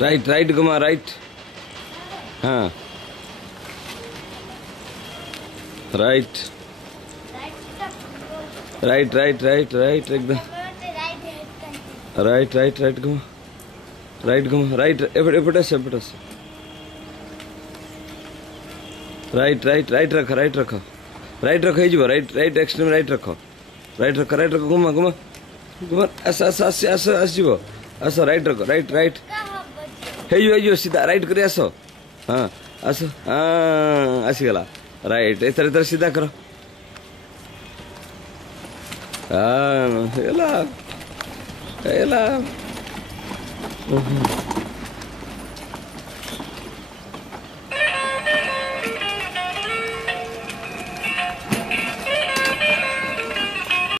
Right right घुमा right. हाँ right right right right right एकदम राइट राइट राइट घुमा राइट एपटे से राइट राइट राइट रख राइट रख राइट राइट एक्सट्रीम राइट रख घुमा घुमा घुमा आसो राइट रख राइट सीधा राइट कर आस। हाँ आस हाँ आसीगला राइट एथर सीधा कर। हाँ